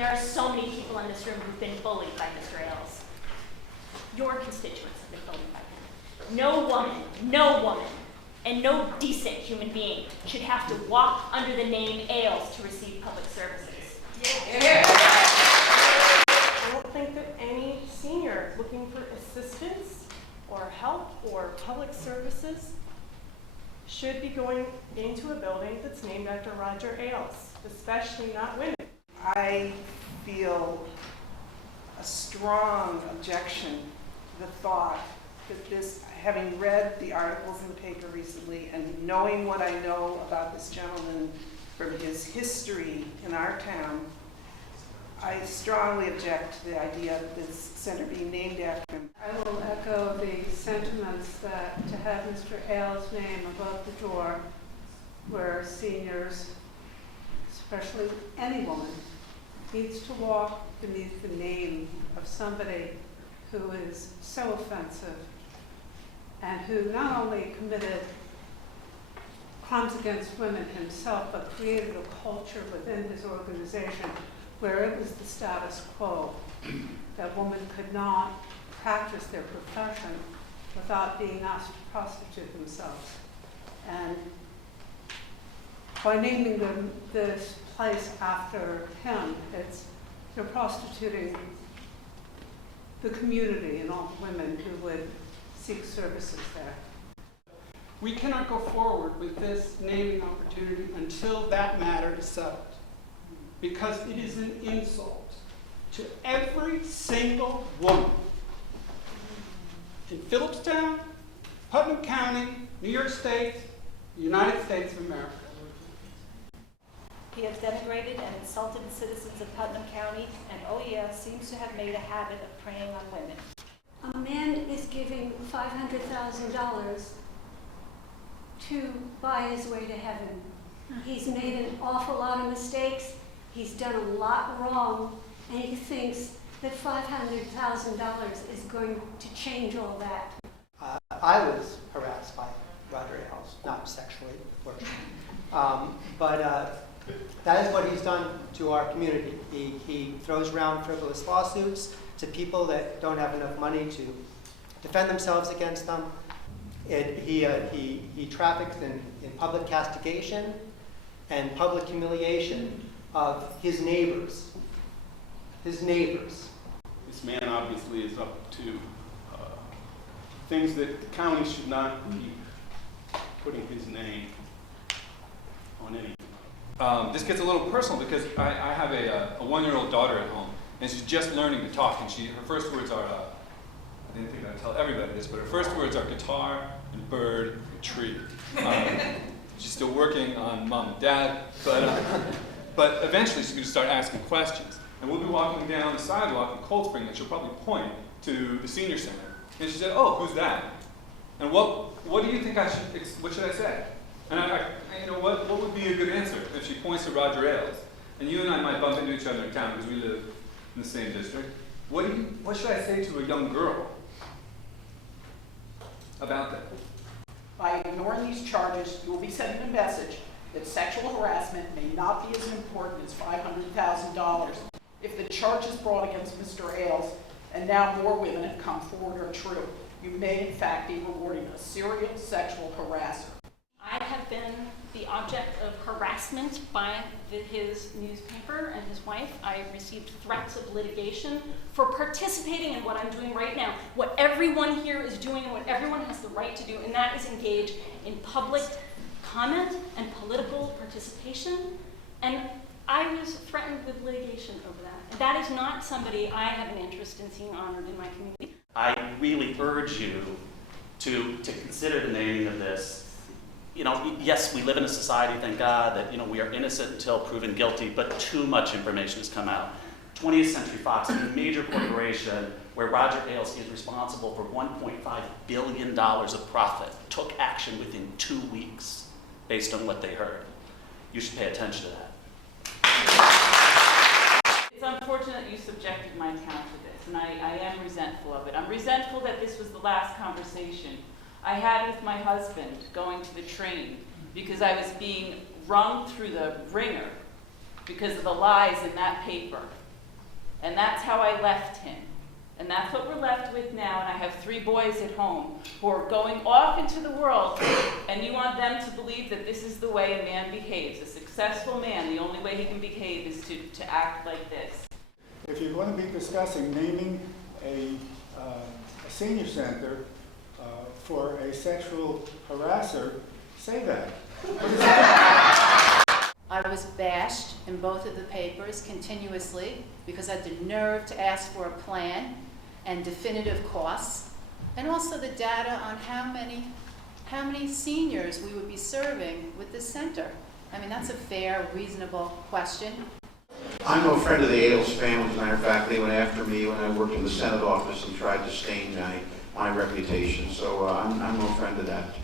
There are so many people in this room who've been bullied by Mr. Ailes. Your constituents have been bullied by him. No woman, and no decent human being should have to walk under the name Ailes to receive public services. Yeah. I don't think that any senior looking for assistance or help or public services should be going into a building that's named after Roger Ailes, especially not women. I feel a strong objection to the thought that this, having read the articles in the paper recently and knowing what I know about this gentleman from his history in our town, I strongly object to the idea of this center being named after him. I will echo the sentiments that to have Mr. Ailes' name above the door where seniors, especially any woman, needs to walk beneath the name of somebody who is so offensive and who not only committed crimes against women himself, but created a culture within his organization where it was the status quo that women could not practice their profession without being asked to prostitute themselves. And by naming this place after him, they're prostituting the community and all the women who would seek services there. We cannot go forward with this naming opportunity until that matter is settled, because it is an insult to every single woman in Philipstown, Putnam County, New York State, the United States of America. He has denigrated and insulted the citizens of Putnam County, and OES seems to have made a habit of preying on women. A man is giving $500,000 to buy his way to heaven. He's made an awful lot of mistakes. He's done a lot wrong, and he thinks that $500,000 is going to change all that. I was harassed by Roger Ailes, not sexually, fortunately. But that is what he's done to our community. He throws around frivolous lawsuits to people that don't have enough money to defend themselves against them. He traffics in public castigation and public humiliation of his neighbors. His neighbors. This man obviously is up to things that the county should not be putting his name on anything. This gets a little personal because I have a one-year-old daughter at home, and she's just learning to talk, and her first words are, I didn't think I'd tell everybody this, but her first words are guitar and bird and tree. She's still working on mom and dad, but eventually she's going to start asking questions. And we'll be walking down the sidewalk in Cold Spring, and she'll probably point to the senior center. And she said, "Oh, who's that? And what do you think what should I say?" And what would be a good answer if she points to Roger Ailes? And you and I might bump into each other in town because we live in the same district. What should I say to a young girl about that? By ignoring these charges, you will be sending a message that sexual harassment may not be as important as $500,000. If the charges brought against Mr. Ailes, and now more women have come forward, are true, you may in fact be rewarding a serial sexual harasser. I have been the object of harassment by his newspaper and his wife. I received threats of litigation for participating in what I'm doing right now, what everyone here is doing and what everyone has the right to do, and that is engage in public comment and political participation. And I was threatened with litigation over that. And that is not somebody I have an interest in seeing honored in my community. I really urge you to consider the naming of this. Yes, we live in a society, thank God, that we are innocent until proven guilty, but too much information has come out. 20th Century Fox, a major corporation where Roger Ailes is responsible for $1.5 billion of profit, took action within 2 weeks based on what they heard. You should pay attention to that. It's unfortunate you subjected my town to this, and I am resentful of it. I'm resentful that this was the last conversation I had with my husband going to the train because I was being wrung through the ringer because of the lies in that paper. And that's how I left him. And that's what we're left with now, and I have 3 boys at home who are going off into the world, and you want them to believe that this is the way a man behaves. A successful man, the only way he can behave is to act like this. If you're going to be discussing naming a senior center for a sexual harasser, say that. I was bashed in both of the papers continuously because I had the nerve to ask for a plan and definitive costs, and also the data on how many seniors we would be serving with this center. I mean, that's a fair, reasonable question. I'm no friend of the Ailes family. As a matter of fact, they went after me when I worked in the Senate office and tried to stain my reputation. So I'm no friend of that.